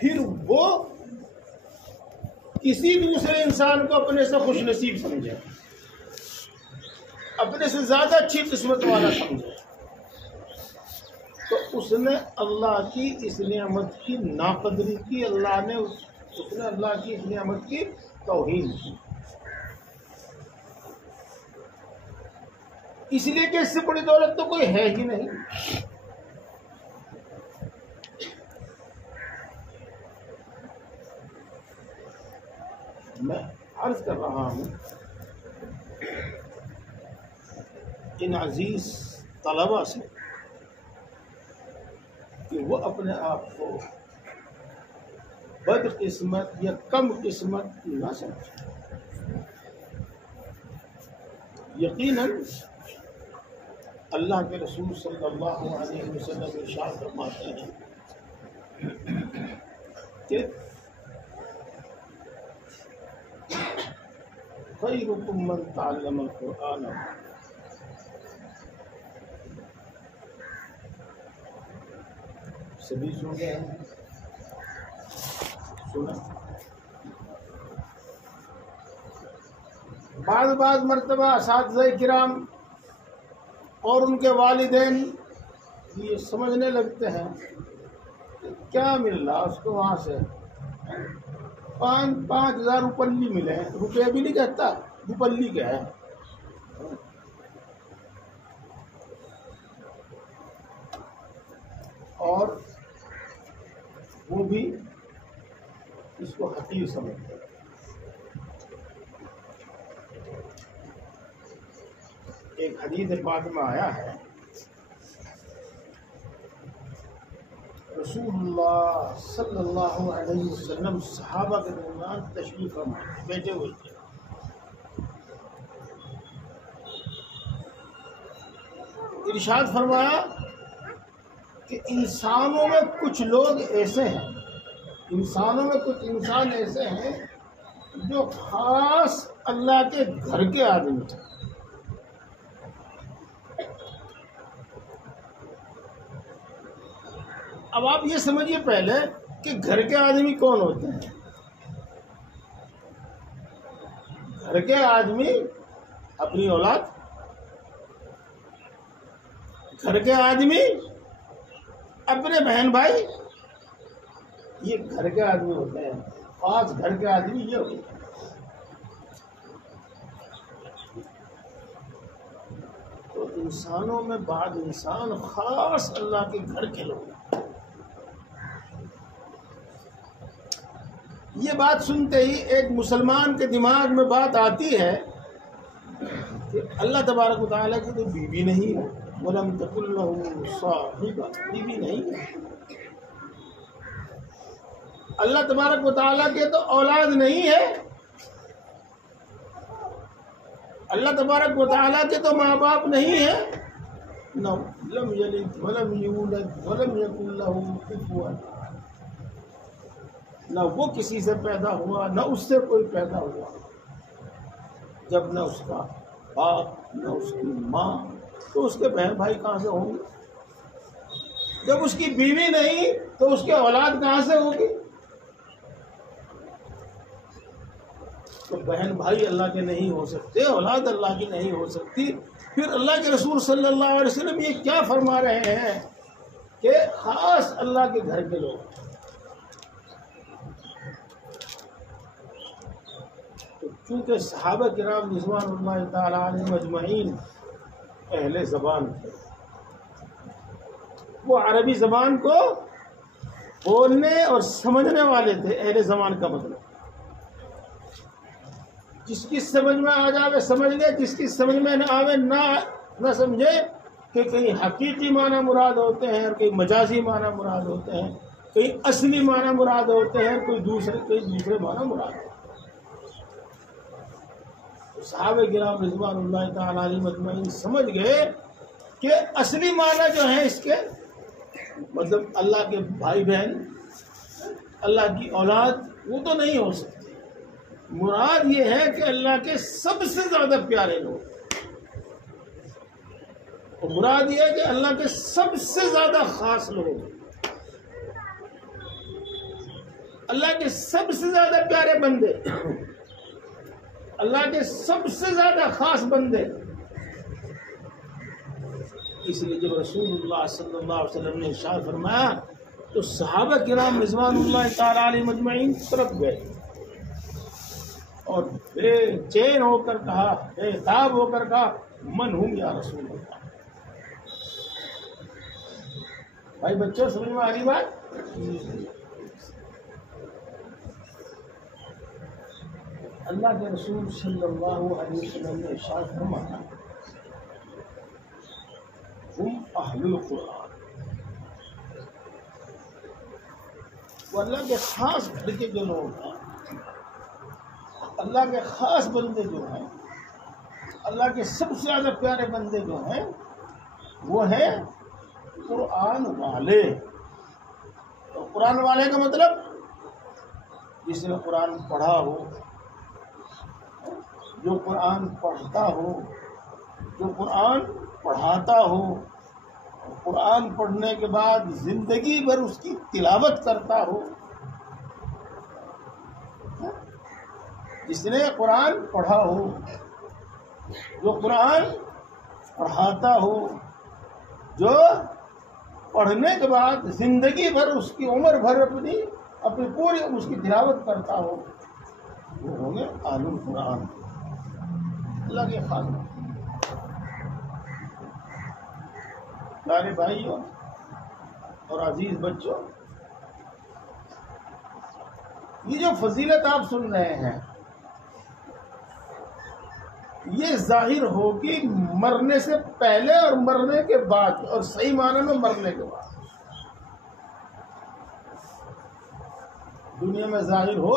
फिर वो किसी दूसरे इंसान को अपने से खुशनसीब समझे, अपने से ज्यादा अच्छी किस्मत वाला समझे, तो उसने अल्लाह की इस नियामत की नाकदरी की, उसने अल्लाह की इस नियामत की तौहीन की। इसलिए कि इससे बड़ी दौलत तो कोई है ही नहीं। मैं अर्ज कर रहा हूं इन अजीज तलबा से कि वो अपने आप को बदकिस्मत या कम किस्मत ना समझे। यकीनन अल्लाह के रसूल सल्लल्लाहु अलैहि वसल्लम इरशाद फरमाते हैं कि खैरुकुम मन तअल्लमल कुरआन। सभी सुन रहे हैं? सुना? बाद मर्तबा असातिज़ा किराम और उनके वालिदैन ये समझने लगते हैं कि क्या मिल रहा उसको वहाँ से, 5,000 रुपल्ली मिले, रुपये भी नहीं कहता, रुपल्ली क्या है। और वो भी इसको हकीर समझते हैं। एक हदीस पाक में आया है, रसूलुल्लाह सल्लल्लाहु अलैहि वसल्लम सहाबा के दरमियान तशरीफ फरमा बैठे हुए थे। इरशाद फरमाया कि इंसानों में कुछ लोग ऐसे हैं, इंसानों में कुछ इंसान ऐसे हैं जो खास अल्लाह के घर के आदमी हैं। अब आप ये समझिए पहले कि घर के आदमी कौन होते हैं। घर के आदमी अपनी औलाद, घर के आदमी अपने बहन भाई, ये घर के आदमी होते हैं। खास घर के आदमी ये होते हैं। तो इंसानों में बाद इंसान खास अल्लाह के घर के लोग। ये बात सुनते ही एक मुसलमान के दिमाग में बात आती है कि अल्लाह तबारक व तआला की तो बीवी नहीं है, वलम तकुल लहू साहिबा, बीवी नहीं है। अल्लाह तबारक व तआला के तो औलाद नहीं है, अल्लाह तबारक व तआला के तो माँ बाप नहीं है, न लम यलिद वलम यूलद वलम यकुल लहू कुफुवन, न वो किसी से पैदा हुआ न उससे कोई पैदा हुआ। जब न उसका बाप न उसकी माँ, तो उसके बहन भाई कहाँ से होंगे? जब उसकी बीवी नहीं तो उसके औलाद कहाँ से होगी? तो बहन भाई अल्लाह के नहीं हो सकते, औलाद अल्लाह की नहीं हो सकती। फिर अल्लाह के रसूल सल्लल्लाहु अलैहि वसल्लम ये क्या फरमा रहे हैं कि खास अल्लाह के घर के लोग। तो चूँकि सहाबा किराम रिज़वानुल्लाहि तआला अलैहिम अजमईन अहले ज़बान थे, वो अरबी ज़बान को बोलने और समझने वाले थे। अहले ज़बान का मतलब जिसकी समझ में आ जावे समझ ले, जिसकी समझ में न आवे ना समझे। कि कहीं हकीकी माना मुराद होते हैं और कहीं मजाजी माना मुराद होते हैं, कहीं असली माना मुराद होते हैं, कोई दूसरे माना मुराद होते हैं। तो सहाबा किराम रिज़वानुल्लाहि तआला अलैहिम अजमईन समझ गए कि असली माना जो है इसके मतलब अल्लाह के भाई बहन, अल्लाह की औलाद, वो तो नहीं हो सकती। मुराद ये है कि अल्लाह के सबसे ज्यादा प्यारे लोग, और मुराद ये है कि अल्लाह के सबसे ज्यादा खास लोग। अल्लाह के सबसे ज्यादा प्यारे बंदे, अल्लाह के सबसे ज्यादा खास बंदे। इसलिए जब रसूलुल्लाह सल्लल्लाहु अलैहि वसल्लम ने इरशाद फरमाया तो सहाबा किराम रिज़वानुल्लाह ताला अलैहिम अजमईन तरफ गए और बेचैन होकर कहा, बेताब होकर कहा, मन हुम या रसूलल्लाह। भाई बच्चों, समझ में आ रही बात? अल्लाह के रसूल सल्लल्लाहु अलैहि वसल्लम ने इरशाद फरमाया, हुम अहलुल कुरान। वो अल्लाह के खास घर के जो लोग हैं, अल्लाह के खास बंदे जो हैं, अल्लाह के सबसे ज्यादा प्यारे बंदे जो हैं, वो हैं कुरान वाले। तो कुरान वाले का मतलब जिसने कुरान पढ़ा हो, जो कुरान पढ़ता हो, जो कुरान पढ़ाता हो, कुरान पढ़ने के बाद जिंदगी भर उसकी तिलावत करता हो। जिसने कुरान पढ़ा हो, जो कुरान पढ़ाता हो, जो पढ़ने के बाद जिंदगी भर उसकी उम्र भर अपनी पूरी उसकी तिलावत करता हो, वो होंगे आलुल कुरान, अल्लाह के खास। प्यारे भाइयों और अजीज बच्चों, ये जो फजीलत आप सुन रहे हैं, ये जाहिर होगी मरने से पहले और मरने के बाद, और सही माने में मरने के बाद दुनिया में जाहिर हो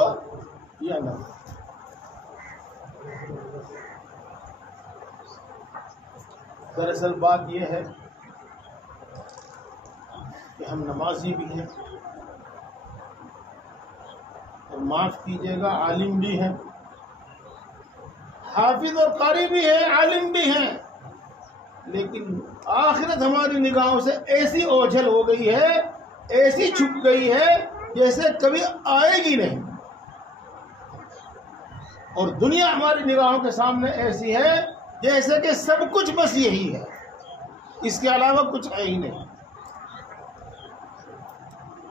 या ना। दरअसल बात यह है कि हम नमाजी भी हैं और माफ कीजिएगा आलिम भी हैं, हाफिज और कारी भी हैं, आलिम भी हैं, लेकिन आखिरत हमारी निगाहों से ऐसी ओझल हो गई है, ऐसी छुप गई है जैसे कभी आएगी नहीं। और दुनिया हमारी निगाहों के सामने ऐसी है जैसे कि सब कुछ बस यही है, इसके अलावा कुछ है ही नहीं।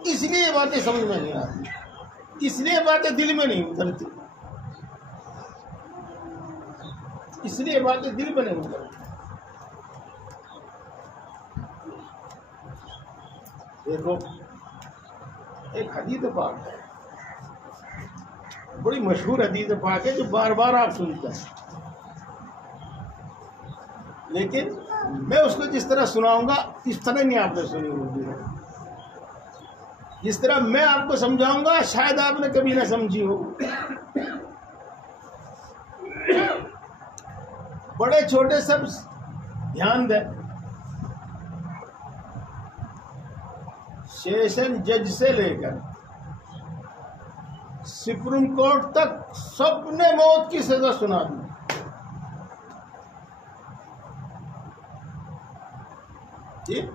इसलिए ये बातें समझ में नहीं आती, इसलिए बातें दिल में नहीं उतरती, इसलिए बातें दिल में नहीं उतरती। देखो, एक हदीस पाक है, बड़ी मशहूर हदीस पाक है, जो बार बार आप सुनते हैं, लेकिन मैं उसको जिस तरह सुनाऊंगा इस तरह नहीं आपने सुनी होगी। जिस तरह मैं आपको समझाऊंगा शायद आपने कभी ना समझी हो। बड़े छोटे सब ध्यान दें। सेशन जज से लेकर सुप्रीम कोर्ट तक सबने मौत की सजा सुना दी। ठीक,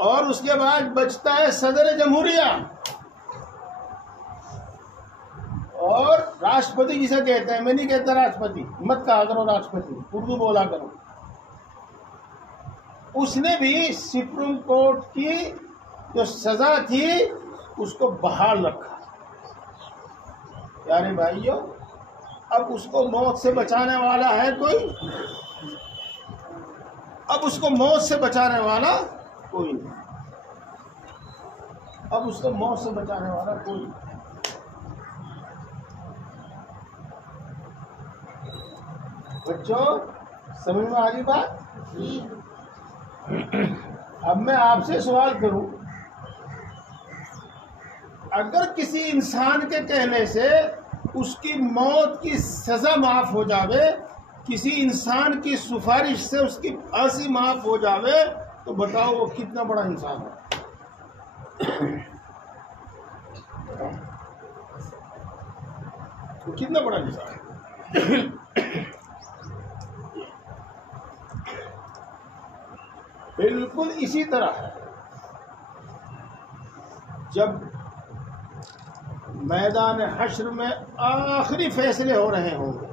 और उसके बाद बचता है सदर जमहूरिया और राष्ट्रपति जिसे कहते हैं। मैं नहीं कहता राष्ट्रपति, मत कहा करो राष्ट्रपति, उर्दू बोला करो। उसने भी सुप्रीम कोर्ट की जो सजा थी उसको बहाल रखा। प्यारे भाइयों, अब उसको मौत से बचाने वाला है कोई? अब उसको मौत से बचाने वाला कोई नहीं। अब उसको मौत से बचाने वाला कोई नहीं। बच्चों, समझ में आ रही बात? अब मैं आपसे सवाल करूं, अगर किसी इंसान के कहने से उसकी मौत की सजा माफ हो जावे, किसी इंसान की सिफारिश से उसकी फांसी माफ हो जावे, तो बताओ वो कितना बड़ा इंसान है? वो कितना बड़ा इंसान है? बिल्कुल इसी तरह है। जब मैदान हश्र में आखिरी फैसले हो रहे होंगे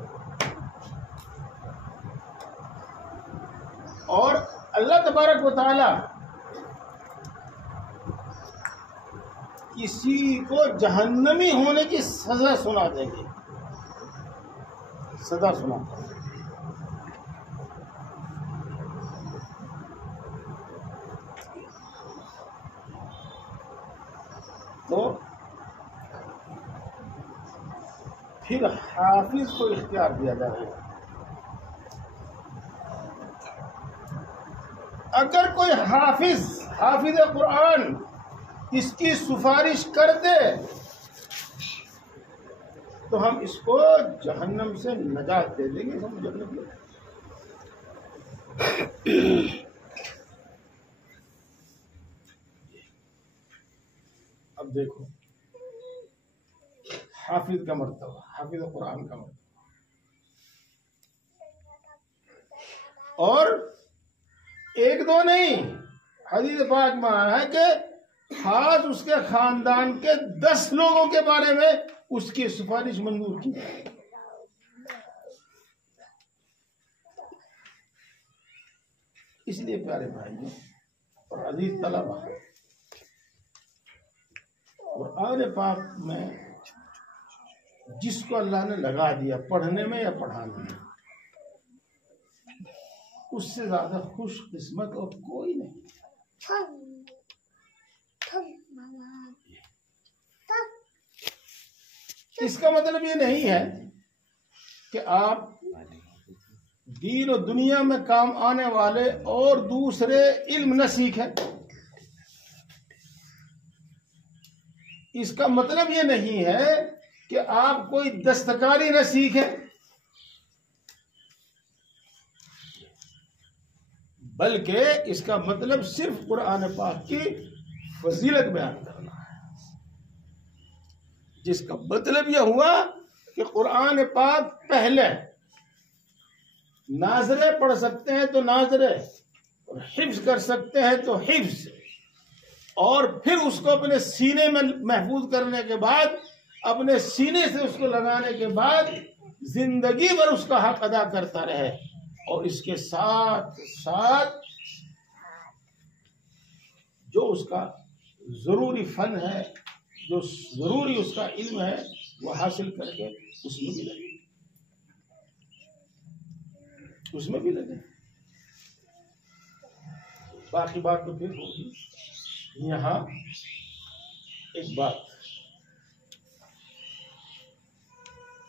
और अल्लाह तबारक व तआला किसी को जहन्नमी होने की सजा सुना देंगे, सजा सुना देंगे। तो फिर हाफिज को इख्तियार दिया जाएगा। अगर कोई हाफिज कुरान इसकी सिफारिश कर दे तो हम इसको जहन्नम से नजात दे देंगे। हम जहन्नम अब देखो हाफिज का मर्तबा, हाफिज कुरान का मर्तबा। और एक दो नहीं, हदीस पाक में आया है कि खास उसके खानदान के 10 लोगों के बारे में उसकी सिफारिश मंजूर की। इसलिए प्यारे भाइयों और अजीज तलबा, कुरान पाक में जिसको अल्लाह ने लगा दिया पढ़ने में या पढ़ाने में, उससे ज्यादा खुश किस्मत और कोई नहीं। इसका मतलब ये नहीं है कि आप दीन और दुनिया में काम आने वाले और दूसरे इल्म न सीखें। इसका मतलब ये नहीं है कि आप कोई दस्तकारी न सीखें, बल्कि इसका मतलब सिर्फ कुरान पाक की फजीलत बयान करना है, जिसका मतलब यह हुआ कि कुरान पाक पहले नाजरे पढ़ सकते हैं तो नाजरे, और हिफ्ज कर सकते हैं तो हिफ्ज, और फिर उसको अपने सीने में महफूज करने के बाद, अपने सीने से उसको लगाने के बाद जिंदगी भर उसका हक अदा करता रहे। और इसके साथ साथ जो उसका जरूरी फन है, जो जरूरी उसका इल्म है, वो हासिल करके उसमें भी लगे, उसमें भी लगे। बाकी बात तो फिर होगी। यहाँ एक बात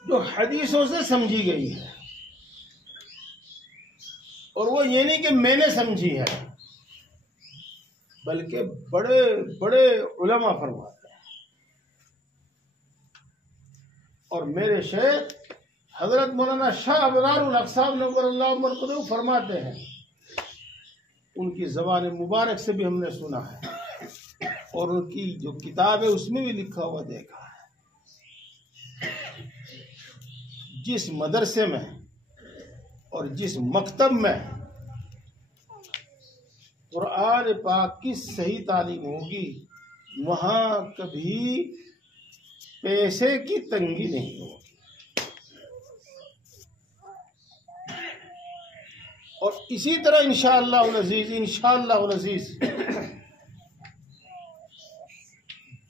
जो हदीसों से समझी गई है, और वो ये नहीं कि मैंने समझी है, बल्कि बड़े बड़े उलमा फरमाते हैं। और मेरे शेख हजरत मौलाना शाह अबरारुल हक साहब नव्वरल्लाहु मरकज़हू फरमाते हैं, उनकी ज़बान मुबारक से भी हमने सुना है, और उनकी जो किताब है उसमें भी लिखा हुआ देखा है। जिस मदरसे में और जिस मकतब में कुरान पाक की सही तालीम होगी, वहां कभी पैसे की तंगी नहीं होगी। और इसी तरह इंशाअल्लाह अज़ीज़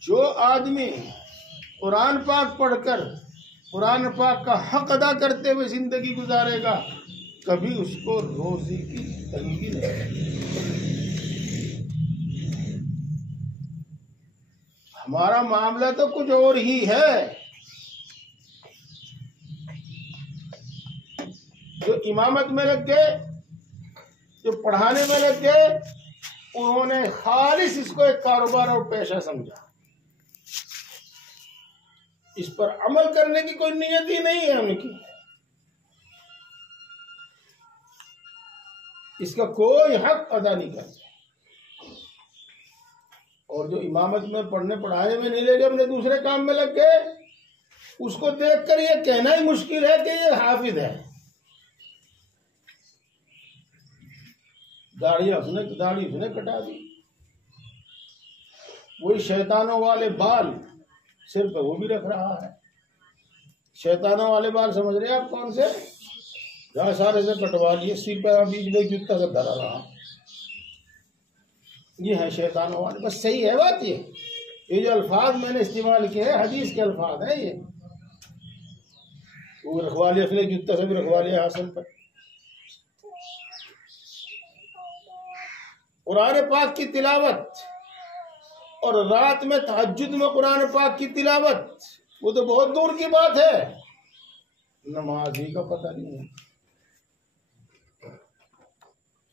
जो आदमी कुरान पाक पढ़कर कुरान पाक का हक अदा करते हुए जिंदगी गुजारेगा, कभी उसको रोजी की तंगी नहीं। हमारा मामला तो कुछ और ही है। जो इमामत में लग गए, जो पढ़ाने में लग गए, उन्होंने खालिस इसको एक कारोबार और पेशा समझा। इस पर अमल करने की कोई नियत ही नहीं है उनकी। इसका कोई हक अदा नहीं करते। और जो इमामत में पढ़ने पढ़ाने में नहीं लगे, अपने दूसरे काम में लग गए, उसको देखकर ये कहना ही मुश्किल है कि ये हाफिज है। दाढ़ी उसने कटा दी, वही शैतानों वाले बाल सिर पे वो भी रख रहा है। शैतानों वाले बाल समझ रहे हैं आप कौन से? जहाँ सारे से कटवा लिए, सिर पे बीच में जूता से धरा रहा, ये है शैतानों वाले। बस सही है बात। ये जो अल्फाज मैंने इस्तेमाल किए हैं हदीस के अल्फाज हैं। ये वो रखवा लिया, फिर जूता से भी रखवा लिया हासन पर। कुरान पाक की तिलावत और रात में तहज्जुद में कुरान पाक की तिलावत, वो तो बहुत दूर की बात है, नमाज ही का पता नहीं है।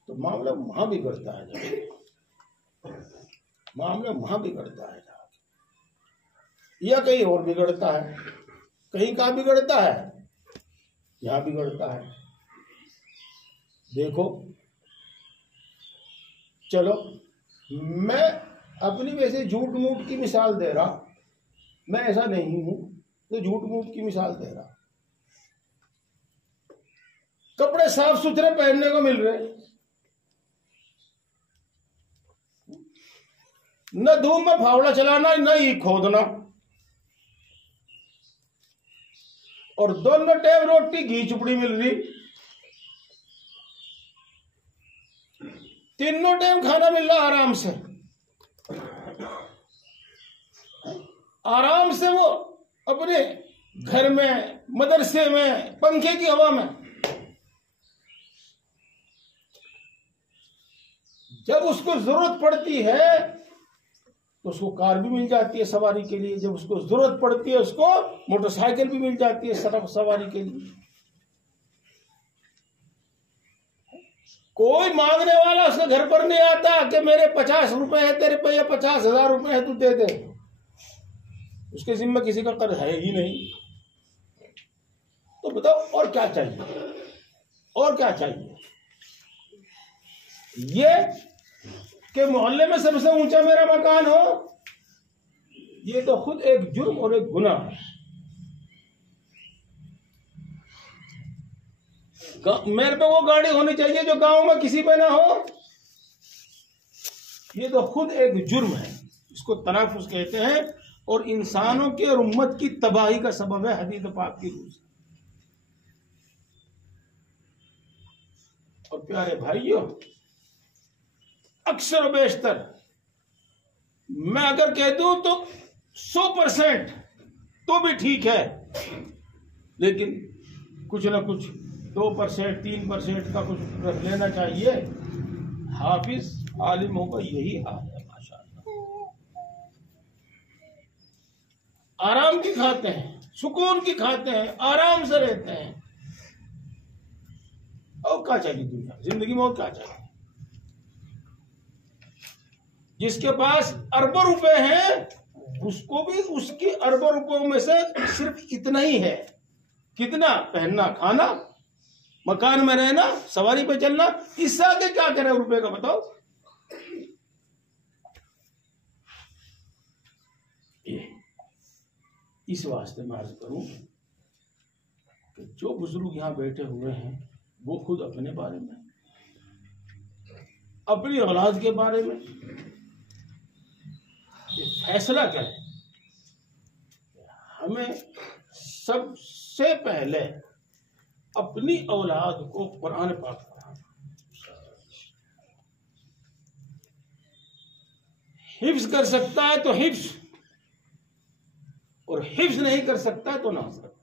तो मामला वहां बिगड़ता है, मामला वहां बिगड़ता है, या कहीं और बिगड़ता है। कहीं कहाँ बिगड़ता है? यहां बिगड़ता है। देखो, चलो मैं अपनी वैसे झूठ मूठ की मिसाल दे रहा, मैं ऐसा नहीं हूं तो झूठ मूठ की मिसाल दे रहा। कपड़े साफ सुथरे पहनने को मिल रहे, न धूप में फावड़ा चलाना, न ही खोदना, और दोनों टाइम रोटी घी चुपड़ी मिल रही, तीनों टाइम खाना मिल रहा आराम से। आराम से वो अपने घर में, मदरसे में, पंखे की हवा में। जब उसको जरूरत पड़ती है तो उसको कार भी मिल जाती है सवारी के लिए, जब उसको जरूरत पड़ती है उसको मोटरसाइकिल भी मिल जाती है सवारी के लिए। कोई मांगने वाला उसके घर पर नहीं आता कि मेरे 50 रुपए है तेरे पे, या 50,000 रुपए है तू दे दे। उसके जिम्मे किसी का कर्ज है ही नहीं। तो बताओ और क्या चाहिए, और क्या चाहिए? ये कि मोहल्ले में सबसे ऊंचा मेरा मकान हो, ये तो खुद एक जुर्म और एक गुनाह है। मेरे पे वो गाड़ी होनी चाहिए जो गांव में किसी पे ना हो, ये तो खुद एक जुर्म है। इसको तनाफुस कहते हैं, और इंसानों के और उम्मत की तबाही का सबब है हदीस पाक की रूह से। और प्यारे भाइयों, अक्सर और बेशतर मैं अगर कह दूं तो 100% तो भी ठीक है, लेकिन कुछ ना कुछ 2%, 3% का कुछ रख लेना चाहिए। हाफिज आलिमों का यही हाल है माशाअल्लाह। आराम की खाते हैं, सुकून की खाते हैं, आराम से रहते हैं। और क्या चाहिए दुनिया जिंदगी में, और क्या चाहिए? जिसके पास अरबों रुपए हैं उसको भी उसकी अरबों रुपयों में से सिर्फ इतना ही है। कितना? पहनना, खाना, मकान में रहना, सवारी पे चलना। इससे आगे क्या करें रुपए का, बताओ? इस वास्ते मैं अर्ज करूं कि जो बुजुर्ग यहां बैठे हुए हैं वो खुद अपने बारे में, अपनी औलाद के बारे में ये फैसला करें। हमें सबसे पहले अपनी औलाद को कुरान पाक पढ़ाना, हिफ्ज कर सकता है तो हिफ्ज, और हिफ्ज नहीं कर सकता है तो ना सकता।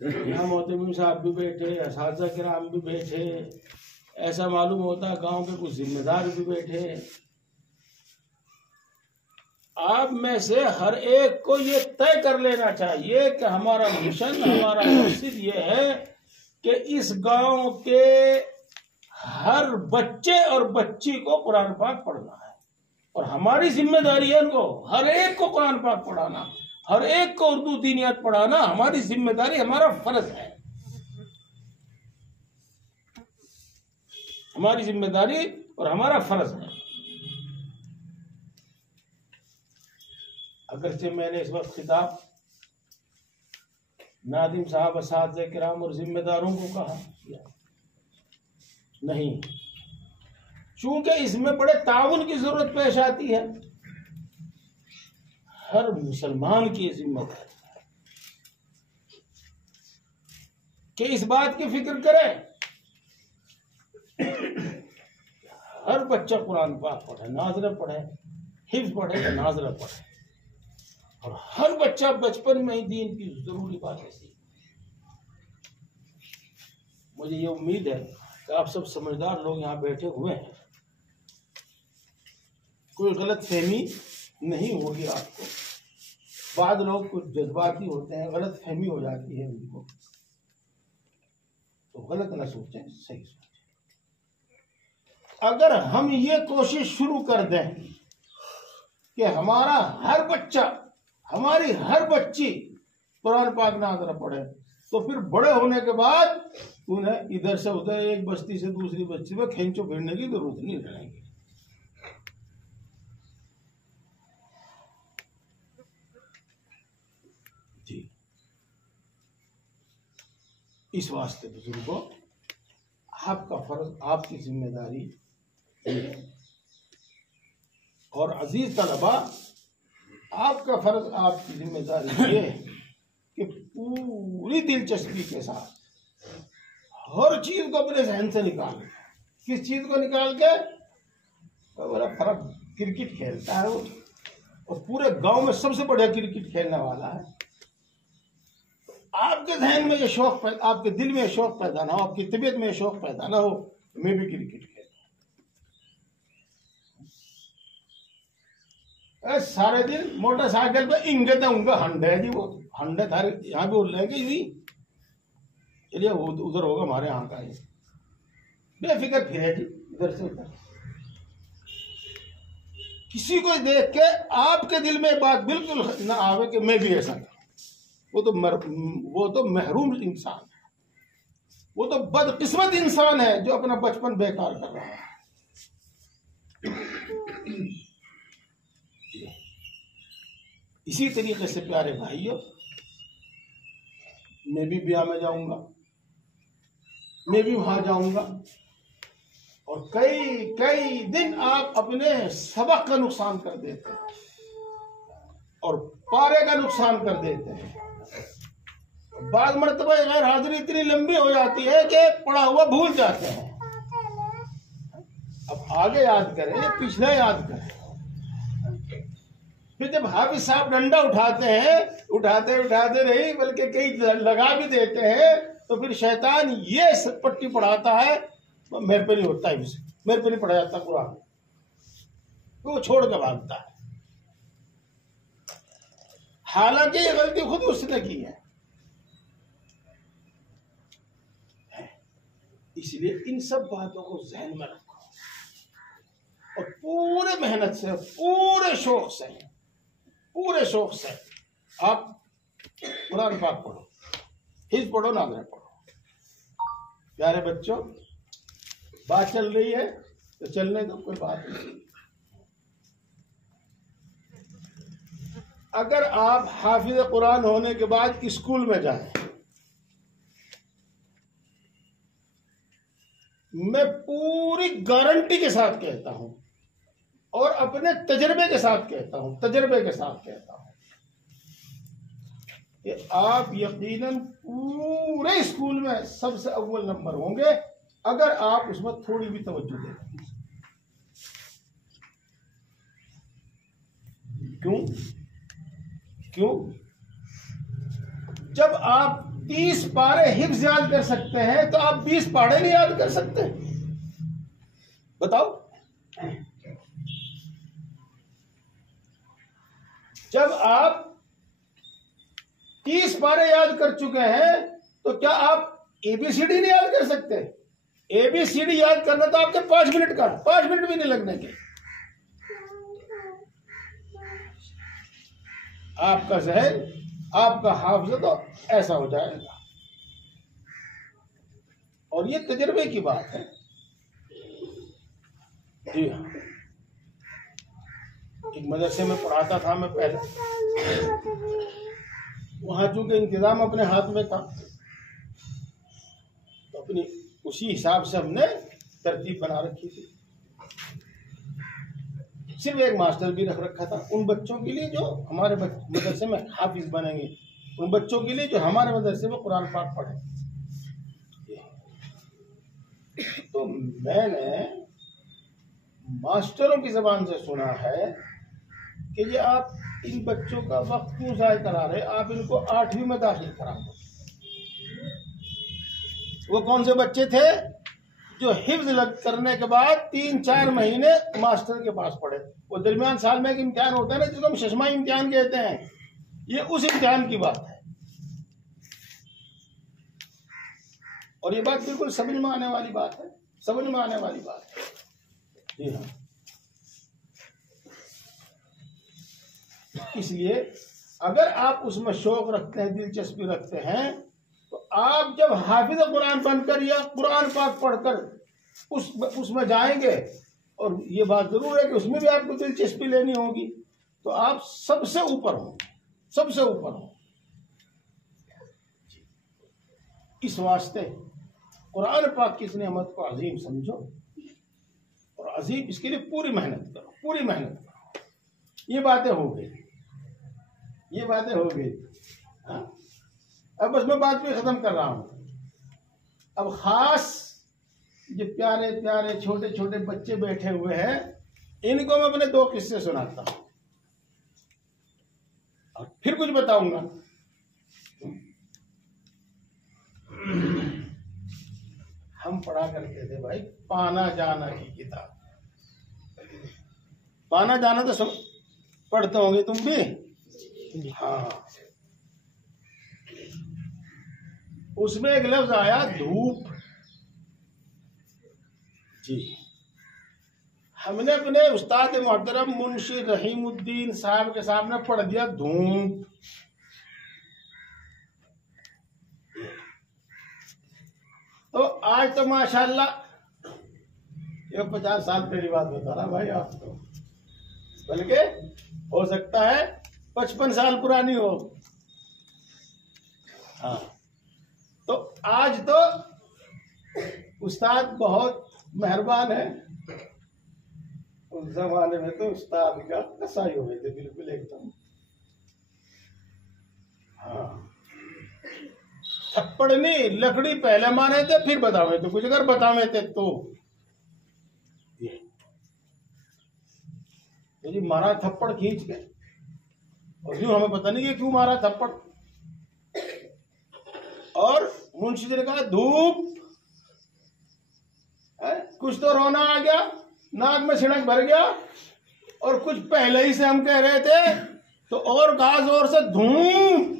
यहाँ मोहतमिम साहब भी बैठे, असातिज़ा किराम भी बैठे, ऐसा मालूम होता है गांव के कुछ जिम्मेदार भी बैठे। आप में से हर एक को ये तय कर लेना चाहिए कि हमारा मिशन, हमारा मकसद ये है कि इस गांव के हर बच्चे और बच्ची को कुरान पाक पढ़ना है, और हमारी जिम्मेदारी है उनको हर एक को कुरान पाक पढ़ाना, हर एक को उर्दू दीनियात पढ़ाना। हमारी जिम्मेदारी, हमारा फर्ज है, हमारी जिम्मेदारी और हमारा फर्ज है। अगरचे मैंने इस वक्त खिताब नादिम साहब, असातिज़ा किराम और जिम्मेदारों को कहा नहीं, चूंकि इसमें बड़े ताउन की जरूरत पेश आती है। हर मुसलमान की जिम्मेदारी है कि इस बात की फिक्र करे हर बच्चा कुरान पाक पढ़े, नाज़रा पढ़े, हिफ्ज़ पढ़े या नाज़रा पढ़े, और हर बच्चा बचपन में ही दीन की जरूरी बातें सीखे। मुझे ये उम्मीद है कि आप सब समझदार लोग यहाँ बैठे हुए हैं, कोई गलत फहमी नहीं होगी आपको। बाद लोग कुछ जज्बाती होते हैं, गलत फहमी हो जाती है उनको, तो गलत ना सोचें, सही सोचें। अगर हम ये कोशिश शुरू कर दें कि हमारा हर बच्चा, हमारी हर बच्ची कुरान पाक नाज़रा पढ़े, तो फिर बड़े होने के बाद उन्हें इधर से उधर एक बस्ती से दूसरी बस्ती में खींचो फिरने की जरूरत नहीं रहेगी। जी, इस वास्ते बुजुर्गों, आपका फर्ज, आपकी जिम्मेदारी और अजीज तलबा, आपका फर्ज, आपकी जिम्मेदारी ये है कि पूरी दिलचस्पी के साथ हर चीज को अपने जहन से निकाल, किस चीज को निकाल के, तो बड़ा फर्क, क्रिकेट खेलता है वो, और पूरे गांव में सबसे बढ़िया क्रिकेट खेलने वाला है। आपके जहन में ये शौक, आपके दिल में शौक पैदा ना हो, आपकी तबीयत में शौक पैदा ना हो, मैं भी क्रिकेट खेलूं। सारे दिन मोटरसाइकिल पे इंगे तो उनका हंडे जी, वो हंडे थारे यहाँ भी उड़ लेंगे जी, चलिए उधर होगा हमारे यहाँ का, बेफिक्र फिरे जी इधर से उधर। किसी को देख के आपके दिल में बात बिल्कुल ना आवे कि मैं भी ऐसा करूं, वो तो महरूम इंसान है, वो तो बदकिस्मत इंसान है जो अपना बचपन बेकार कर रहा है। इसी तरीके से प्यारे भाइयों, मैं भी ब्याह में जाऊंगा, मैं भी वहां जाऊंगा, और कई कई दिन आप अपने सबक का नुकसान कर देते हैं और पारे का नुकसान कर देते हैं। बाद मरतबा गैर हाजिरी इतनी लंबी हो जाती है कि पढ़ा हुआ भूल जाते हैं। अब आगे याद करें या पिछला याद करें। फिर जब हाफिज साहब डंडा उठाते हैं, उठाते नहीं बल्कि कई लगा भी देते हैं, तो फिर शैतान ये पट्टी पढ़ाता है, मेरे पे नहीं होता है, मेरे पे नहीं पढ़ा जाता कुरान, तो वो छोड़ के भागता है। हालांकि ये गलती खुद उसने की है। इसलिए इन सब बातों को जहन में रखो और पूरे मेहनत से, पूरे शौक से आप कुरान पाक पढ़ो, हिफ्ज़ पढ़ो, नाज़रा पढ़ो। प्यारे बच्चों, बात चल रही है तो चलने दो, कोई बात नहीं। अगर आप हाफिज कुरान होने के बाद स्कूल में जाएं, मैं पूरी गारंटी के साथ कहता हूं और अपने तजर्बे के साथ कहता हूं कि आप यकीनन पूरे स्कूल में सबसे अव्वल नंबर होंगे अगर आप उसमें थोड़ी भी तवज्जो दें। क्यों? जब आप 30 पारे हिफ्ज़ याद कर सकते हैं तो आप 20 पारे नहीं याद कर सकते? बताओ। जब आप 30 पारे याद कर चुके हैं तो क्या आप ABCD नहीं याद कर सकते? ABCD याद करना तो आपके 5 मिनट का, 5 मिनट भी नहीं लगने के। आपका जहन, आपका हाफिज़ा तो ऐसा हो जाएगा। और ये तजर्बे की बात है। जी हाँ, एक मदरसे में पढ़ाता था मैं पहले, वहां चूंकि इंतजाम अपने हाथ में था तो अपनी उसी हिसाब से हमने तरतीब बना रखी थी। सिर्फ एक मास्टर भी रख रखा था उन बच्चों के लिए जो हमारे मदरसे में हाफिज बनेंगे, उन बच्चों के लिए जो हमारे मदरसे में कुरान पाक पढ़े। तो मैंने मास्टरों की जबान से सुना है कि ये आप इन बच्चों का वक्त क्यों जाया करा रहे, आप इनको 8वीं में दाखिल करा दो। वो कौन से बच्चे थे जो हिफ्ज करने के बाद 3-4 महीने मास्टर के पास पढ़े। वो दरमियान साल में एक इम्तिहान होता है ना जिसको हम शशमाई इम्तिहान कहते हैं, ये उस इम्तिहान की बात है। और ये बात बिल्कुल समझ में आने वाली बात है, समझ में आने वाली बात है। जी हाँ, इसलिए अगर आप उसमें शौक रखते हैं, दिलचस्पी रखते हैं, तो आप जब हाफिज कुरान बनकर या कुरान पाक पढ़कर उसमें जाएंगे, और ये बात जरूर है कि उसमें भी आपको दिलचस्पी लेनी होगी, तो आप सबसे ऊपर होंगे, सबसे ऊपर होंगे। इस वास्ते कुरान पाक की इस नेमत को अजीम समझो और अजीम इसके लिए पूरी मेहनत करो, पूरी मेहनत करो। ये बातें हो गई, ये बातें हो गई। हाँ, अब बस मैं बात भी खत्म कर रहा हूं। अब खास जो प्यारे प्यारे छोटे छोटे बच्चे बैठे हुए हैं, इनको मैं अपने 2 किस्से सुनाता हूं और फिर कुछ बताऊंगा। हम पढ़ा करते थे भाई पाना जाना की किताब। पाना जाना तो सब पढ़ते होंगे तुम भी। हाँ, उसमें एक लफ्ज आया धूप। जी, हमने अपने उस्ताद मोहतरम मुंशी रहीमुद्दीन साहब के सामने पढ़ दिया धूप। तो आज तो माशाल्लाह ये 50 साल पहली बात बता रहा भाई आपको, बल्कि हो सकता है 55 साल पुरानी हो। हाँ, तो आज तो उस्ताद बहुत मेहरबान है। उस जमाने में तो उस्ताद का कसाई हो गए थे बिल्कुल एकदम। हाँ, थप्पड़ नहीं लकड़ी पहले मारे थे फिर बतावे थे कुछ, अगर बतावे थे तो जी मारा थप्पड़ खींच के, और यूं हमें पता नहीं कि क्यों मारा थप्पड़। और मुंशी जी ने कहा धूप है? कुछ तो रोना आ गया, नाक में छिड़क भर गया, और कुछ पहले ही से हम कह रहे थे तो और कहा जोर से धूप।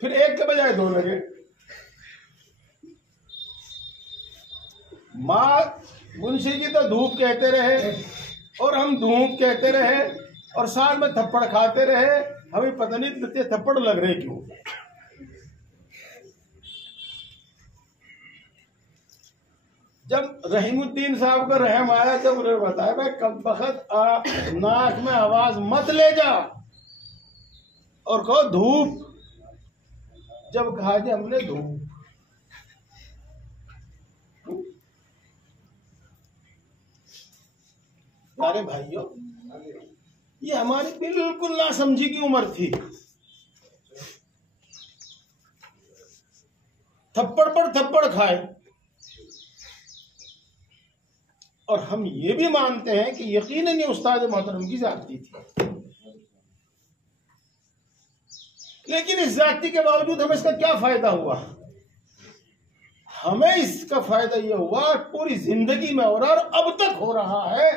फिर एक के बजाय 2 लगे। मां मुंशी जी तो धूप कहते रहे और हम धूप कहते रहे और साथ में थप्पड़ खाते रहे। हमें पता नहीं थप्पड़ लग रहे क्यों। जब रहीमुद्दीन साहब का रहम आया तो उन्होंने बताया भाई कब वक्त नाक में आवाज मत ले जा और कहो धूप। जब कहा कि हमने धूप, अरे भाइयों ये हमारी बिल्कुल नासमझी की उम्र थी। थप्पड़ पर थप्पड़ खाए, और हम ये भी मानते हैं कि यकीनन ये उस्ताद मोहतरम की जाती थी, लेकिन इस जाति के बावजूद हमें इसका क्या फायदा हुआ? हमें इसका फायदा यह हुआ पूरी जिंदगी में हो रहा और अब तक हो रहा है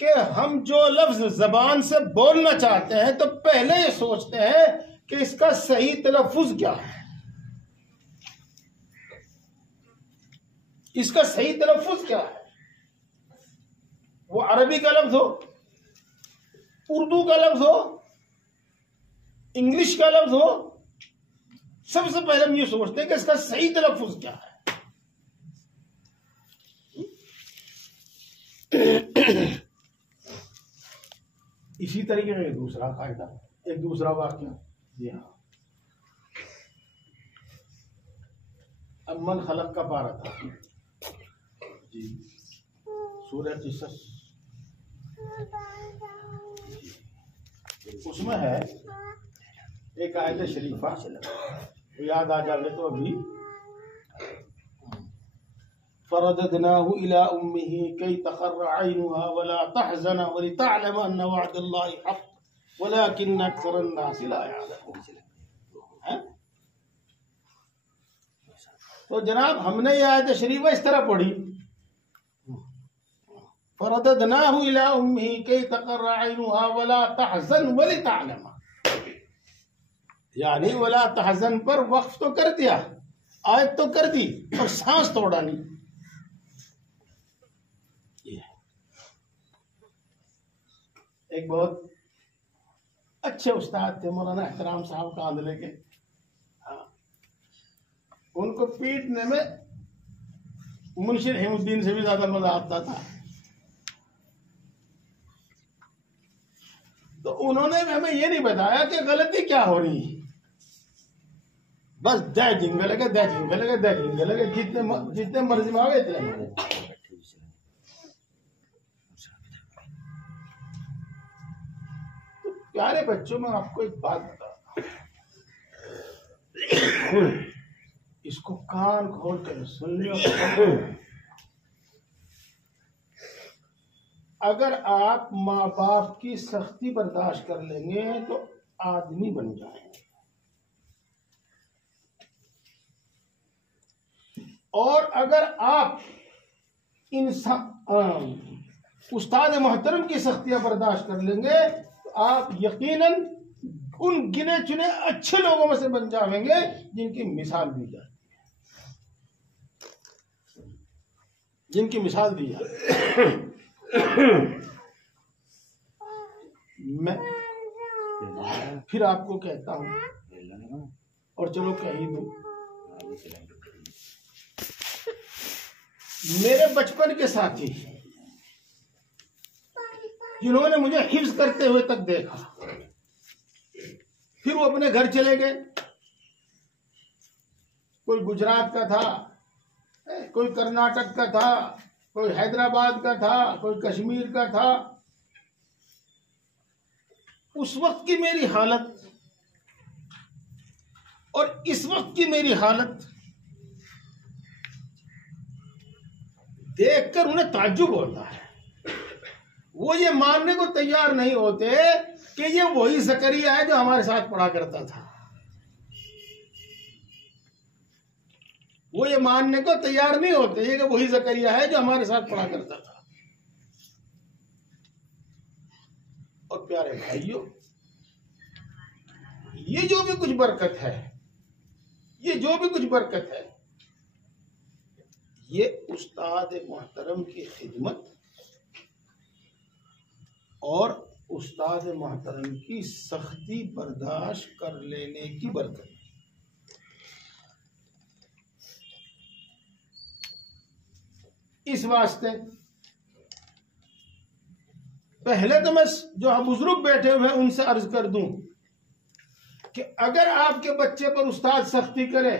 कि हम जो लफ्ज जबान से बोलना चाहते हैं तो पहले ये सोचते हैं कि इसका सही तलफ्फुज क्या है, इसका सही तलफ्फुज क्या है। वो अरबी का लफ्ज हो, उर्दू का लफ्ज हो, इंग्लिश का लफ्ज हो, सबसे पहले हम ये सोचते हैं कि इसका सही तलफ्फुज क्या है। इसी तरीके का एक दूसरा कायदा, एक दूसरा वाक्य। जी हाँ, अब मन खलक का पारा था जी, सूरह किसस, उसमें है एक आयत शरीफा, याद आ जावे तो अभी, फरददनाहु इला उम्मिही कई तक़र्र ऐनुहा वला तहज़न वलितअलम अन्ना वअदल्लाहि हक़ वलाकिन्न अक्सरन नास ला यअलमून। तो जनाब हमने यह आयत शरीफा इस तरह पढ़ी, फरददनाहु इला उम्मिही कई तक़र्र ऐनुहा वला तहज़न वलितअलम, यानी वला तहज़न पर वक्फ तो कर दिया, आयत तो कर दी और सांस तोड़ा नहीं। एक बहुत अच्छे उस्ताद थे मौलाना एहतराम साहब कांदले के, उनको पीटने में मुंशी रहीमुद्दीन से भी ज्यादा मजा आता था। तो उन्होंने हमें ये नहीं बताया कि गलती क्या हो रही है, बस दे झिंगे लगे दे झिंगे लगे दे झिंगे लगे, जितने मर्जी में आवे इतने मारे। प्यारे बच्चों, मैं आपको एक बात बताता हूं, इसको कान खोल कर सुन लो। अगर आप माँ बाप की सख्ती बर्दाश्त कर लेंगे तो आदमी बन जाएंगे, और अगर आप इंसान उस्ताद मोहतरम की सख्तियां बर्दाश्त कर लेंगे तो आप यकीनन उन गिने चुने अच्छे लोगों में से बन जाएंगे जिनकी मिसाल दी जाती है, जिनकी मिसाल दी जाती है। मैं फिर आपको कहता हूं, और चलो कह ही दूं, मेरे बचपन के साथी जिन्होंने मुझे हिफ्ज करते हुए तक देखा, फिर वो अपने घर चले गए, कोई गुजरात का था, कोई कर्नाटक का था, कोई हैदराबाद का था, कोई कश्मीर का था। उस वक्त की मेरी हालत और इस वक्त की मेरी हालत देखकर उन्हें ताज्जुब होता है। वो ये मानने को तैयार नहीं होते कि ये वही ज़करिया है जो हमारे साथ पढ़ा करता था। वो ये मानने को तैयार नहीं होते ये कि वही ज़करिया है जो हमारे साथ पढ़ा करता था। और प्यारे भाइयों, ये जो भी कुछ बरकत है, ये जो भी कुछ बरकत है, ये उस्ताद मोहतरम की खिदमत और उस्ताद मोहतरम की सख्ती बर्दाश्त कर लेने की बरकत। इस वास्ते पहले तो मैं जो बुजुर्ग बैठे हुए हैं उनसे अर्ज कर दूं कि अगर आपके बच्चे पर उस्ताद सख्ती करे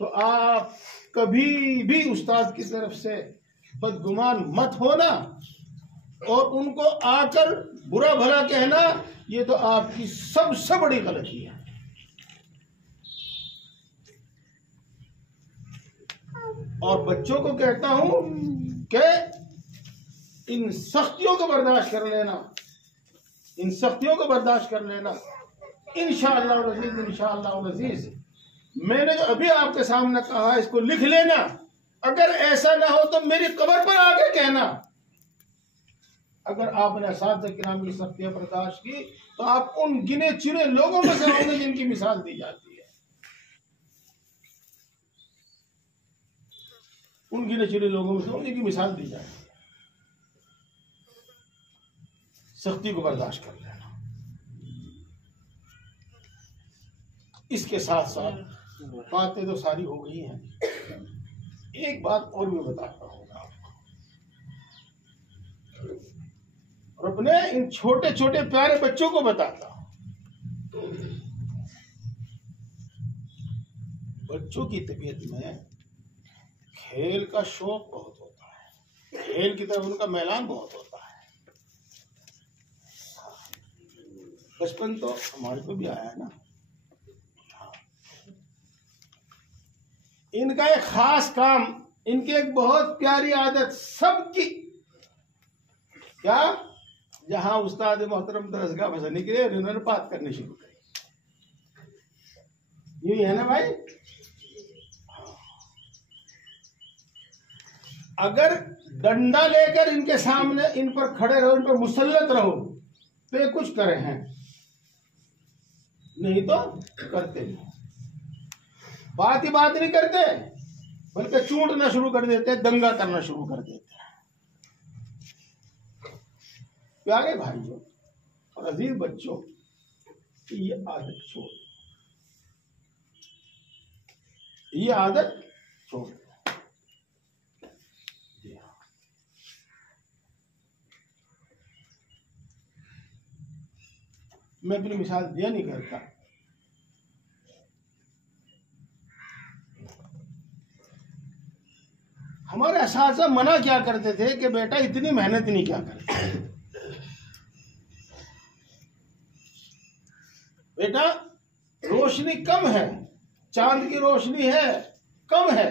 तो आप कभी भी उस्ताद की तरफ से बदगुमान मत होना, और उनको आकर बुरा भला कहना ये तो आपकी सबसे बड़ी गलती है। और बच्चों को कहता हूं कि इन सख्तियों को बर्दाश्त कर लेना, इन सख्तियों को बर्दाश्त कर लेना। इंशाअल्लाह अज़ीज़ मैंने जो अभी आपके सामने कहा इसको लिख लेना। अगर ऐसा ना हो तो मेरी कब्र पर आके कहना। अगर आपने असातिज़ा किराम की सख्तियां बर्दाश्त की तो आप उन गिने चुने लोगों में से होंगे जिनकी मिसाल दी जाती है। उन गिने चुने लोगों में से होंगे जिनकी मिसाल दी जाती है। सख्ती को बर्दाश्त कर लेना। इसके साथ साथ बातें तो सारी हो गई हैं, एक बात और भी बताता हूँ आपको, और अपने इन छोटे छोटे प्यारे बच्चों को बताता हूँ। बच्चों की तबीयत में खेल का शौक बहुत होता है, खेल की तरफ उनका मैलान बहुत होता है। बचपन तो हमारे को भी आया है ना। हाँ। इनका एक खास काम, इनकी एक बहुत प्यारी आदत सबकी, क्या, जहां उस्ताद मोहतरम दरसगाह में से निकले उन्होंने बात करनी शुरू करी। यही है ना भाई। अगर डंडा लेकर इनके सामने इन पर खड़े रहो, इन पर मुसल्लत रहो तो ये कुछ करे हैं, नहीं तो करते नहीं। बात ही बात नहीं करते, बल्कि चूंटना शुरू कर देते हैं, दंगा करना शुरू कर देते हैं। प्यारे भाइयों और अजीज बच्चों, ये आदत छोड़, ये आदत छोड़। मैं अपनी मिसाल दिया नहीं करता, हमारे असातिज़ा मना क्या करते थे कि बेटा इतनी मेहनत नहीं क्या करते, बेटा रोशनी कम है, चांद की रोशनी है कम है,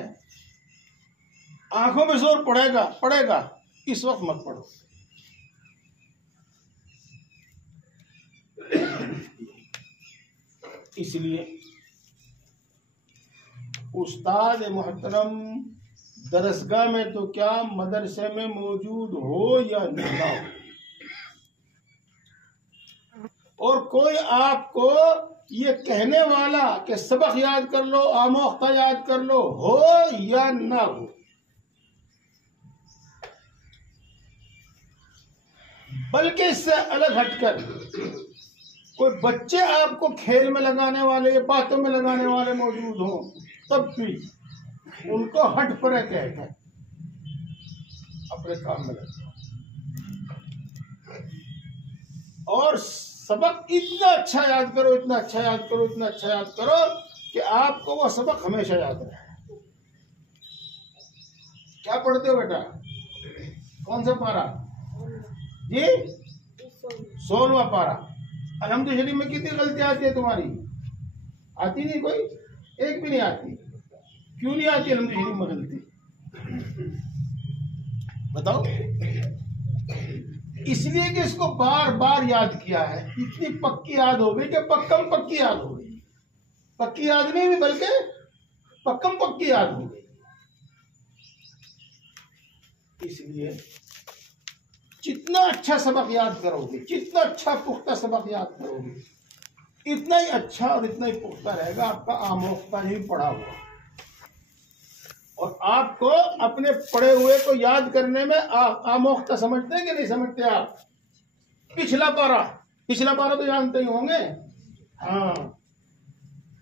आंखों में जोर पड़ेगा पड़ेगा, इस वक्त मत पढ़ो। इसलिए उस्ताद मोहतरम दरसगाह में तो क्या मदरसे में मौजूद हो या न हो, और कोई आपको ये कहने वाला कि सबक याद कर लो, आमोख्ता याद कर लो, हो या ना हो, बल्कि इससे अलग हटकर कोई बच्चे आपको खेल में लगाने वाले, बातों में लगाने वाले मौजूद हो, तब भी उनको हट पर कहकर अपने काम में लग जाओ। और सबक इतना अच्छा याद करो, इतना अच्छा याद करो, इतना अच्छा याद करो कि आपको वो सबक हमेशा याद रहे। क्या पढ़ते हो बेटा? कौन सा पारा जी? 16वां पारा। अलहम्दुलिल्लाह शरीफ में कितनी गलती आती है तुम्हारी? आती नहीं, कोई एक भी नहीं आती। क्यों नहीं आती अलहम्दुलिल्लाह शरीफ में गलती? बताओ। इसलिए कि इसको बार बार याद किया है, इतनी पक्की याद हो गई कि पक्कम पक्की याद हो गई। पक्की याद नहीं हुई बल्कि पक्कम पक्की याद हो गई। इसलिए जितना अच्छा सबक याद करोगे, जितना अच्छा पुख्ता सबक याद करोगे, इतना ही अच्छा और इतना ही पुख्ता रहेगा आपका आमोख्ता ही पढ़ा हुआ। और आपको अपने पढ़े हुए को याद करने में आमोख्ता समझते हैं कि नहीं समझते आप? पिछला पारा तो जानते ही होंगे। हाँ,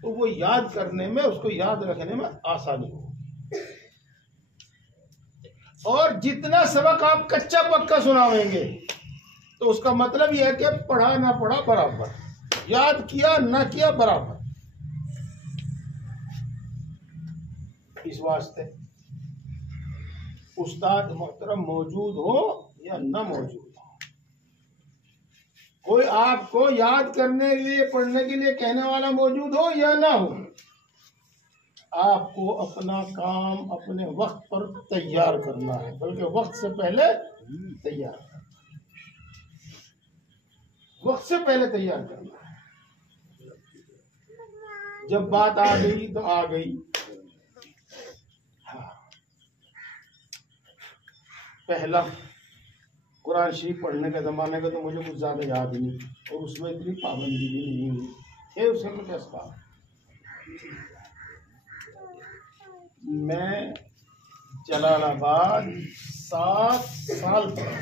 तो वो याद करने में, उसको याद रखने में आसानी हो। और जितना सबक आप कच्चा पक्का सुनावेंगे तो उसका मतलब यह है कि पढ़ा ना पढ़ा बराबर, याद किया ना किया बराबर। इस वास्ते उस्ताद मोहतरम मौजूद हो या न मौजूद हो, कोई आपको याद करने के लिए, पढ़ने के लिए कहने वाला मौजूद हो या ना हो, आपको अपना काम अपने वक्त पर तैयार करना है, बल्कि वक्त से पहले तैयार करना है, वक्त से पहले तैयार करना है। जब बात आ गई तो आ गई। हाँ, पहला कुरान शरीफ पढ़ने के ज़माने का तो मुझे कुछ ज़्यादा याद नहीं, और उसमें इतनी पाबंदी भी नहीं हुई है। उससे कुछ असबाब, मैं जलालाबाद 7 साल पढ़ा,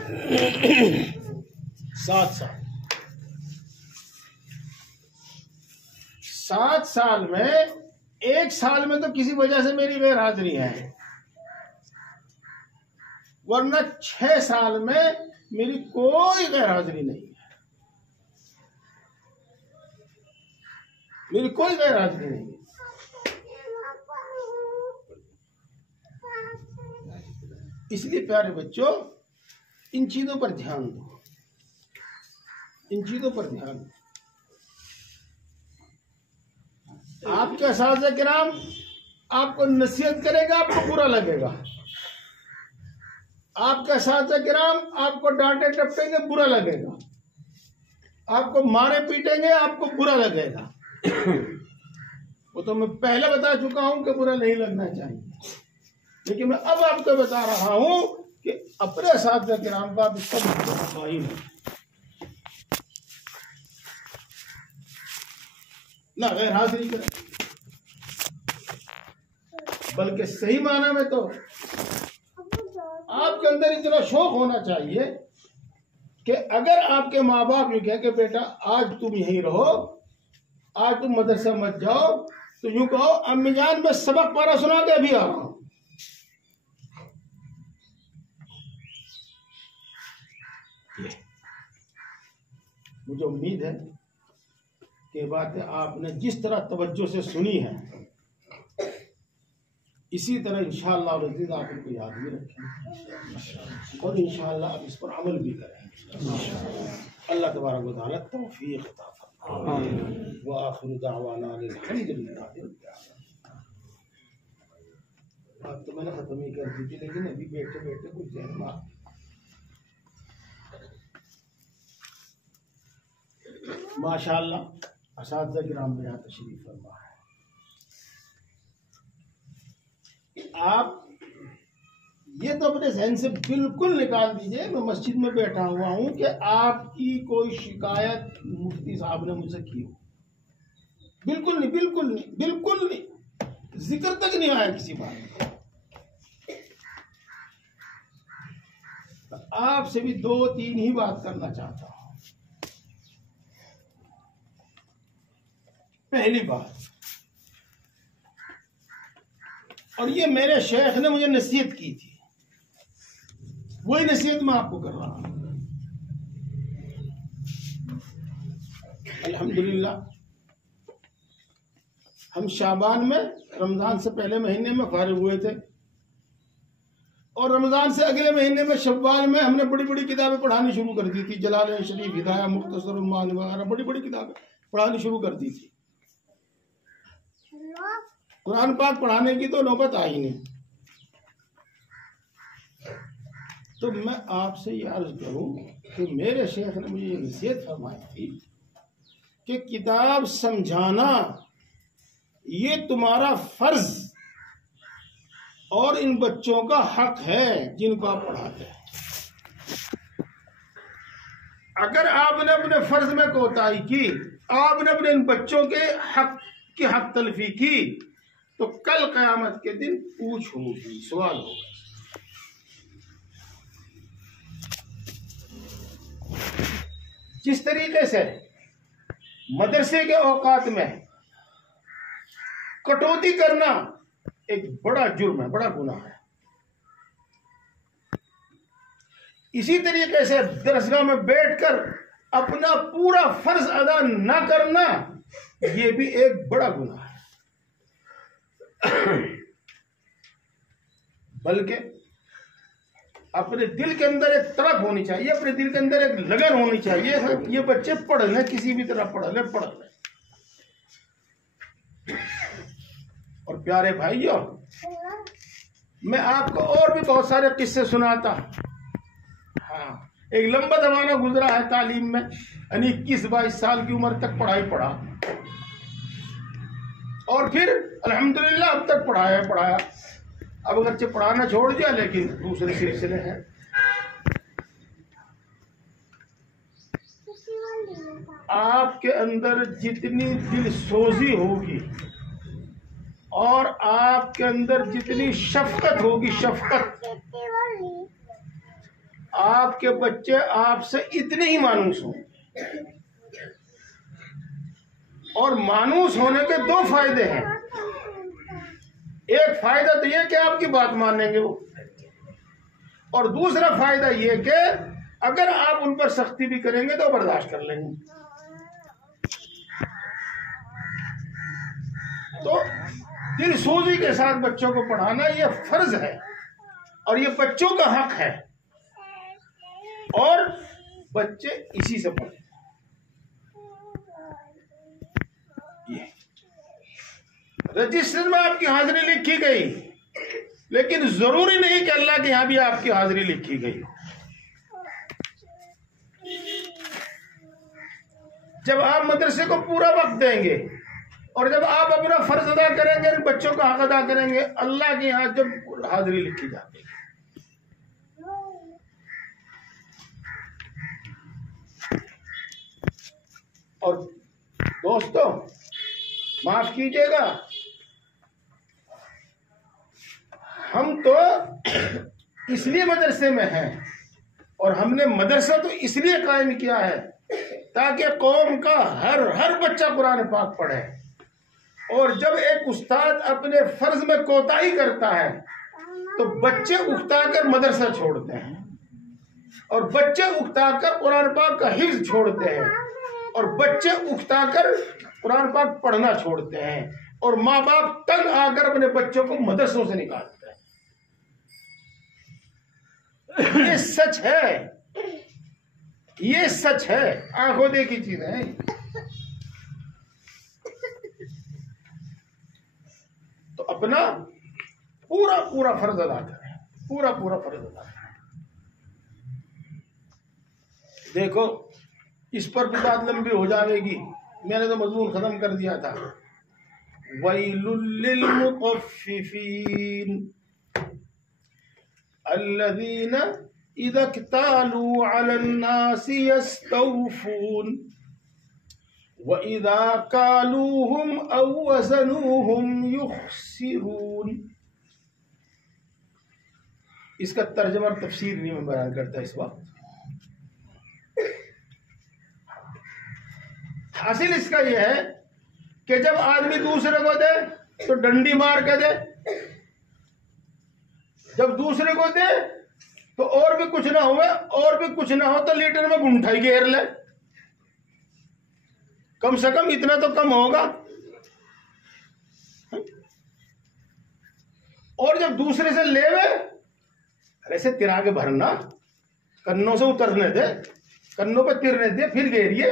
7 साल में 1 साल में तो किसी वजह से मेरी गैर हाजिरी है, वरना 6 साल में मेरी कोई गैर हाजिरी नहीं है, मेरी कोई गैर हाजिरी नहीं है। इसलिए प्यारे बच्चों इन चीजों पर ध्यान दो, इन चीजों पर ध्यान दो। आपके असातिज़ा किराम आपको नसीहत करेगा, आपको बुरा लगेगा। आपके असातिज़ा किराम आपको डांटे टपटेंगे, बुरा लगेगा। आपको मारे पीटेंगे, आपको बुरा लगेगा। वो तो मैं पहले बता चुका हूं कि बुरा नहीं लगना चाहिए, लेकिन मैं अब आपको बता रहा हूं कि अपने असातिज़ा किराम का आप इसका मतलब ही नहीं ना गैर हाजिरी करें, बल्कि सही माना में तो आपके अंदर इतना शौक होना चाहिए कि अगर आपके माँ बाप यूं कहें कि बेटा आज तुम यहीं रहो, आज तुम मदरसा मत जाओ, तो यूं कहो अम्मी जान मैं सबक पढ़ा सुना के अभी आ रहा हूं। मुझे उम्मीद है कि बातें आपने जिस तरह तवज्जो से सुनी है, इसी तरह इंशाअल्लाह अज़ीज़ आप इनको याद भी रखें और इंशाअल्लाह आप इस पर अमल भी करें। अल्लाह तबारक व तआला तौफीक अता फरमाए। व आखिरु दावाना अल्हम्दुलिल्लाहि रब्बिल आलमीन। बात तो मैंने खत्म ही कर दी थी, लेकिन अभी बैठे बैठे कुछ ज़हन में माशाअल्लाह असातिज़ा किराम यहाँ तशरीफ फरमा है। आप ये तो अपने जहन से बिल्कुल निकाल दीजिए, मैं मस्जिद में बैठा हुआ हूं कि आपकी कोई शिकायत मुफ्ती साहब ने मुझसे की हो। बिल्कुल नहीं, बिल्कुल नहीं, बिल्कुल नहीं, जिक्र तक नहीं आया किसी बात का। तो आपसे भी 2-3 ही बात करना चाहता हूं। पहली बात, और ये मेरे शेख ने मुझे नसीहत की थी, वही नसीहत मैं आपको कर रहा हूं। अल्हम्दुलिल्लाह हम शाबान में रमजान से पहले महीने में फारिग हुए थे, और रमजान से अगले महीने में शव्वाल में हमने बड़ी बड़ी किताबें पढ़ानी शुरू कर दी थी। जलालैन शरीफ, हिदाया, मुख्तसर मानी वगैरह बड़ी बड़ी किताबें पढ़ानी शुरू कर दी थी। कुरान पाक पढ़ाने की तो नौबत आई नहीं। तो मैं आपसे ये अर्ज करूं कि मेरे शेख ने मुझे ये नसीहत फरमाई थी कि किताब समझाना ये तुम्हारा फर्ज और इन बच्चों का हक है जिनको आप पढ़ाते हैं। अगर आपने अपने फर्ज में कोताही की, आपने अपने इन बच्चों के हक की हक तलफी की, तो कल क़यामत के दिन पूछ होगी, सवाल होगा। जिस तरीके से मदरसे के औकात में कटौती करना एक बड़ा जुर्म है, बड़ा गुनाह है, इसी तरीके से दरसगाह में बैठकर अपना पूरा फर्ज अदा न करना ये भी एक बड़ा गुनाह है। बल्कि अपने दिल के अंदर एक तड़प होनी चाहिए, अपने दिल के अंदर एक लगन होनी चाहिए, ये बच्चे पढ़ लें, किसी भी तरह पढ़ लें। और प्यारे भाइयों, मैं आपको और भी बहुत सारे किस्से सुनाता। हाँ, एक लंबा जमाना गुजरा है तालीम में, यानी 21-22 साल की उम्र तक पढ़ाई पढ़ा, और फिर अल्हम्दुलिल्लाह अब तक पढ़ाया। अब अगरचे पढ़ाना छोड़ दिया, लेकिन दूसरे सिलसिले हैं। आपके अंदर जितनी दिल सोजी होगी और आपके अंदर जितनी शफकत होगी, आपके बच्चे आपसे इतने ही मानूस होंगे। और मानूस होने के 2 फायदे हैं। एक फायदा तो यह कि आपकी बात मानेंगे वो, और दूसरा फायदा यह कि अगर आप उन पर सख्ती भी करेंगे तो बर्दाश्त कर लेंगे। तो दिल सोजी के साथ बच्चों को पढ़ाना यह फर्ज है। और ये बच्चों का हक है और बच्चे इसी से पढ़े। ये रजिस्टर में आपकी हाजिरी लिखी गई, लेकिन जरूरी नहीं कि अल्लाह के यहां भी आपकी हाजिरी लिखी गई। जब आप मदरसे को पूरा वक्त देंगे और जब आप अपना फर्ज अदा करेंगे, बच्चों का हक अदा करेंगे, अल्लाह के यहां जब हाजिरी लिखी जाती है। और दोस्तों माफ कीजिएगा, हम तो इसलिए मदरसे में हैं और हमने मदरसा तो इसलिए कायम किया है ताकि कौम का हर बच्चा कुरान पाक पढ़े। और जब एक उस्ताद अपने फर्ज में कोताही करता है तो बच्चे उकताकर मदरसा छोड़ते हैं और बच्चे उकताकर कुरान पाक का हिफ्ज छोड़ते हैं और बच्चे उकताकर कुरान पाक पढ़ना छोड़ते हैं और माँ बाप तंग आकर अपने बच्चों को मदरसों से निकालते हैं। ये सच है, ये सच है, आंखों देखी चीज है। तो अपना पूरा पूरा फर्ज अदा करें, पूरा पूरा फर्ज अदा करें। देखो इस पर भी बात लंबी हो जाएगी, मैंने तो मजमून खत्म कर दिया था। वैलुल लिल मुतफ्फिफीन अल्लज़ीना इज़ा इक्तालू अलन नासी यस्तौफून व इज़ा कालूहुम औ वज़नूहुम युखसिरून। इसका तर्जुमा और तफसीर नहीं मैं बयान करता इस वक्त। हासिल इसका यह है कि जब आदमी दूसरे को दे तो डंडी मार के दे, जब दूसरे को दे तो और भी कुछ ना हो, और भी कुछ ना हो तो लीटर में गुंठाई घेर ले, कम से कम इतना तो कम होगा। और जब दूसरे से लेवे ऐसे तिरा के भरना, कन्नों से उतरने दे, कन्नों पे तिरने दे, फिर घेरिए,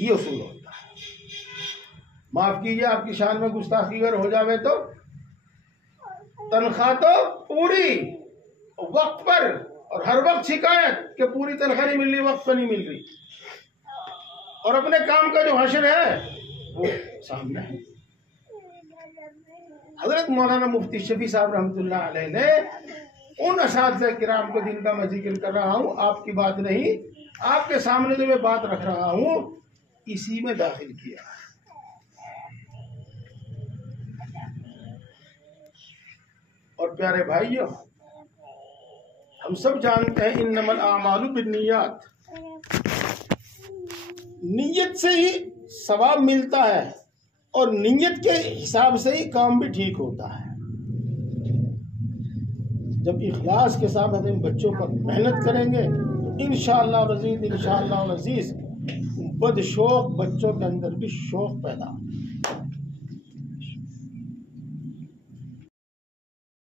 ये उसूल होता है। माफ कीजिए आपकी शान में गुस्ताखी अगर हो जावे तो तनख्वाह तो पूरी वक्त पर, और हर वक्त शिकायत कि पूरी तनख्वाह नहीं मिल रही, वक्त पर नहीं मिल रही, और अपने काम का जो हश्र है वो सामने है। हजरत मौलाना मुफ्ती शफी साहब रहमतुल्लाह अलैह ने उन असातिज़ा किराम को जिनका मैं जिक्र कर रहा हूँ, आपकी बात नहीं, आपके सामने जो मैं बात रख रहा हूँ इसी में दाखिल किया। और प्यारे भाइयों, हम सब जानते हैं इन्नमल आमालु बिन्नियात, नियत से ही सवाब मिलता है और नियत के हिसाब से ही काम भी ठीक होता है। जब इखलास के साथ हम बच्चों पर मेहनत करेंगे तो इंशाअल्लाह रज़ीज़, इंशाअल्लाह अज़ीज़, बदशौक बच्चों के अंदर भी शौक पैदा